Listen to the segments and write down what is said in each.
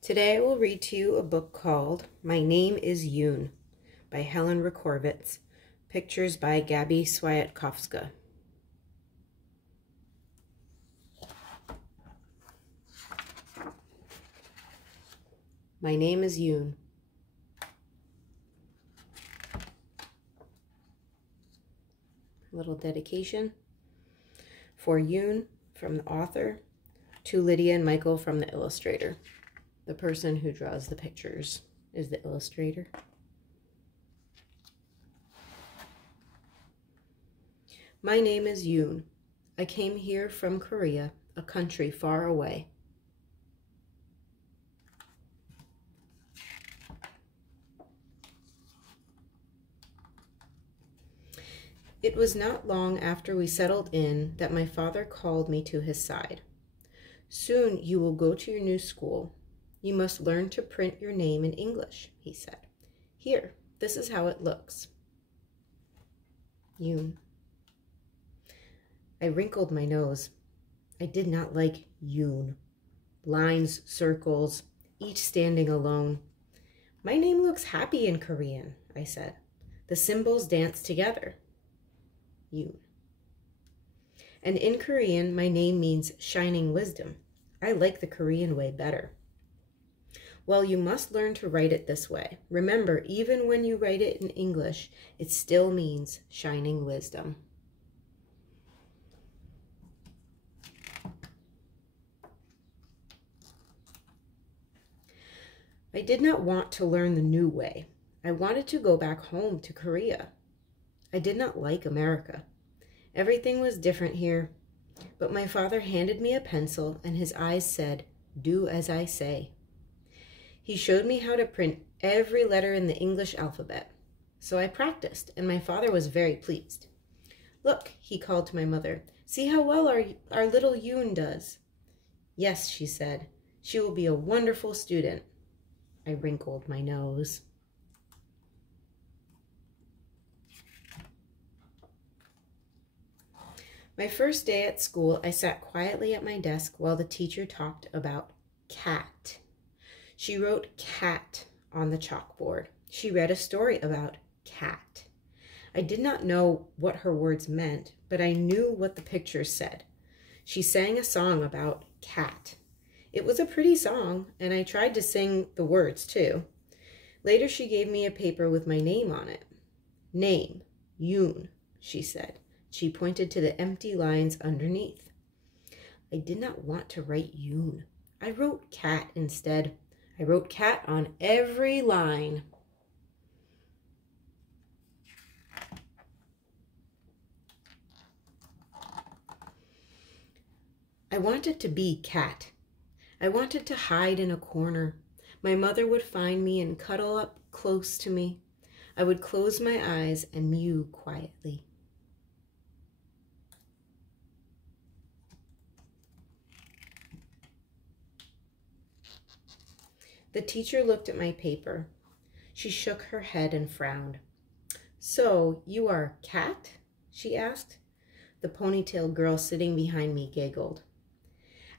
Today I will read to you a book called My Name is Yoon by Helen Recovits, pictures by Gabi Swiatkowska. My name is Yoon. A little dedication for Yoon from the author to Lydia and Michael from the illustrator. The person who draws the pictures is the illustrator. My name is Yoon. I came here from Korea, a country far away. It was not long after we settled in that my father called me to his side. Soon you will go to your new school. You must learn to print your name in English, he said. Here, this is how it looks. Yoon. I wrinkled my nose. I did not like Yoon. Lines, circles, each standing alone. My name looks happy in Korean, I said. The symbols dance together. Yoon. And in Korean, my name means shining wisdom. I like the Korean way better. Well, you must learn to write it this way. Remember, even when you write it in English, it still means shining wisdom. I did not want to learn the new way. I wanted to go back home to Korea. I did not like America. Everything was different here. But my father handed me a pencil and his eyes said, "Do as I say." He showed me how to print every letter in the English alphabet. So I practiced, and my father was very pleased. Look, he called to my mother, see how well our little Yoon does. Yes, she said, she will be a wonderful student. I wrinkled my nose. My first day at school, I sat quietly at my desk while the teacher talked about cat. She wrote cat on the chalkboard. She read a story about cat. I did not know what her words meant, but I knew what the pictures said. She sang a song about cat. It was a pretty song, and I tried to sing the words too. Later, she gave me a paper with my name on it. Name, Yoon, she said. She pointed to the empty lines underneath. I did not want to write Yoon. I wrote cat instead. I wrote cat on every line. I wanted to be cat. I wanted to hide in a corner. My mother would find me and cuddle up close to me. I would close my eyes and mew quietly. The teacher looked at my paper. She shook her head and frowned. So, you are cat? She asked. The ponytail girl sitting behind me giggled.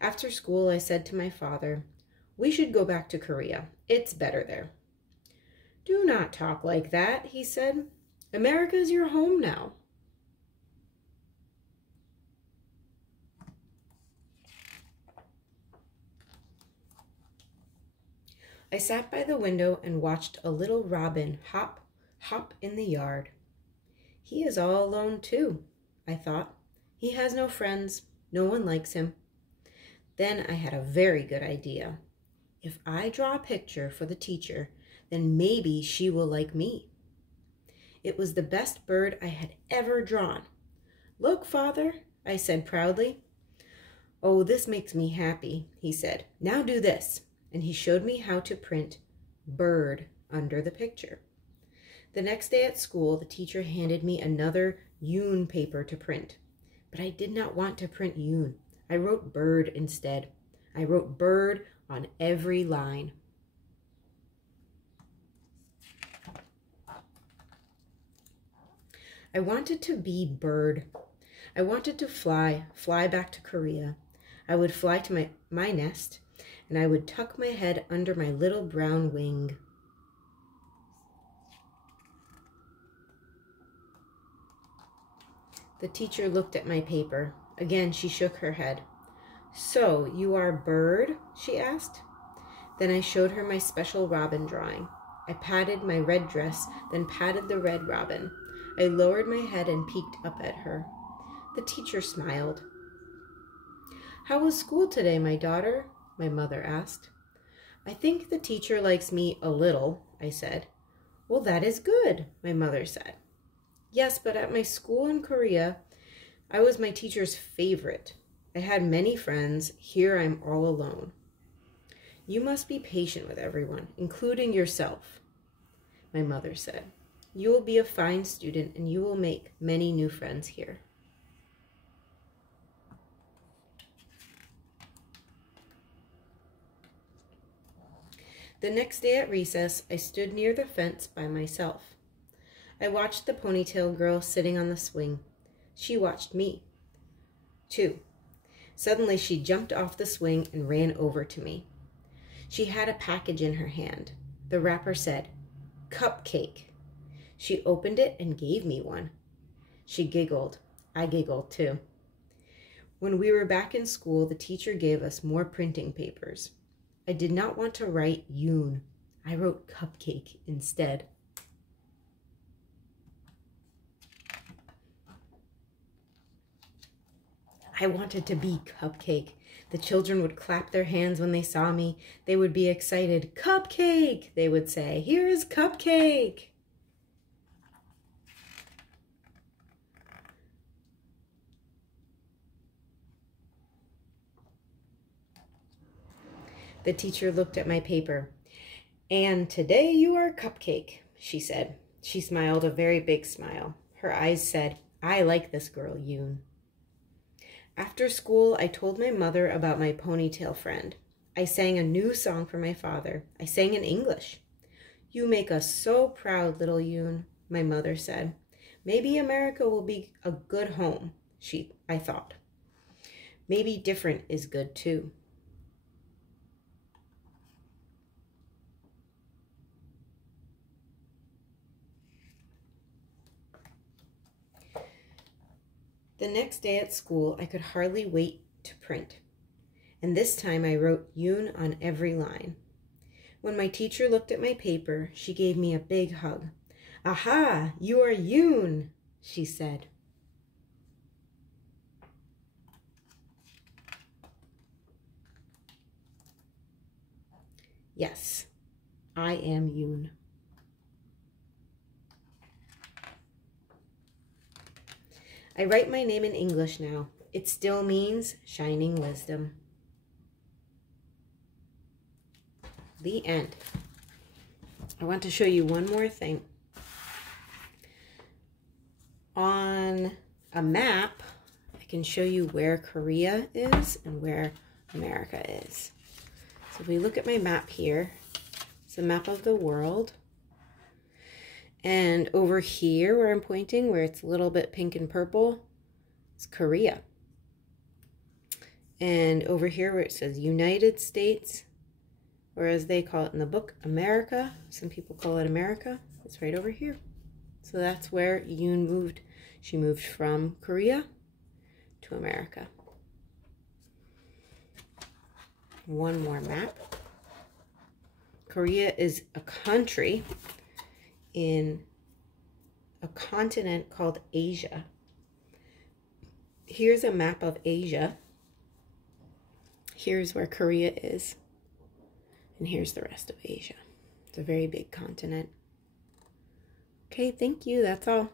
After school, I said to my father, we should go back to Korea. It's better there. Do not talk like that, he said. America is your home now. I sat by the window and watched a little robin hop, hop in the yard. He is all alone too, I thought. He has no friends. No one likes him. Then I had a very good idea. If I draw a picture for the teacher, then maybe she will like me. It was the best bird I had ever drawn. Look, Father, I said proudly. Oh, this makes me happy, he said. Now do this. And he showed me how to print bird under the picture. The next day at school, the teacher handed me another Yoon paper to print. But I did not want to print Yoon. I wrote bird instead. I wrote bird on every line. I wanted to be bird. I wanted to fly back to Korea. I would fly to my nest, and I would tuck my head under my little brown wing. The teacher looked at my paper. Again, she shook her head. "So, you are a bird?" she asked. Then I showed her my special robin drawing. I patted my red dress, then patted the red robin. I lowered my head and peeked up at her. The teacher smiled. "How was school today, my daughter?" my mother asked. "I think the teacher likes me a little," I said. "Well, that is good," my mother said. "Yes, but at my school in Korea, I was my teacher's favorite. I had many friends. Here I'm all alone." "You must be patient with everyone, including yourself," my mother said. "You will be a fine student and you will make many new friends here." The next day at recess, I stood near the fence by myself. I watched the ponytail girl sitting on the swing. She watched me, too. Suddenly, she jumped off the swing and ran over to me. She had a package in her hand. The wrapper said, "Cupcake." She opened it and gave me one. She giggled. I giggled, too. When we were back in school, the teacher gave us more printing papers. I did not want to write Yoon. I wrote Cupcake instead. I wanted to be Cupcake. The children would clap their hands when they saw me. They would be excited. "Cupcake," they would say. "Here is Cupcake." The teacher looked at my paper. "And today you are Cupcake," she said. She smiled a very big smile. Her eyes said, "I like this girl, Yoon." After school, I told my mother about my ponytail friend. I sang a new song for my father. I sang in English. "You make us so proud, little Yoon," my mother said. "Maybe America will be a good home," I thought. Maybe different is good too. The next day at school, I could hardly wait to print. And this time I wrote Yoon on every line. When my teacher looked at my paper, she gave me a big hug. "Aha, you are Yoon," she said. Yes, I am Yoon. I write my name in English now. It still means shining wisdom. The end. I want to show you one more thing. On a map, I can show you where Korea is and where America is. So if we look at my map here, it's a map of the world. And over here where I'm pointing, where it's a little bit pink and purple, is Korea. And over here where it says United States, or as they call it in the book, America, some people call it America, it's right over here. So that's where Yoon moved. She moved from Korea to America. One more map. Korea is a country in a continent called Asia. Here's a map of Asia. Here's where Korea is. And here's the rest of Asia. It's a very big continent. Okay, thank you. That's all.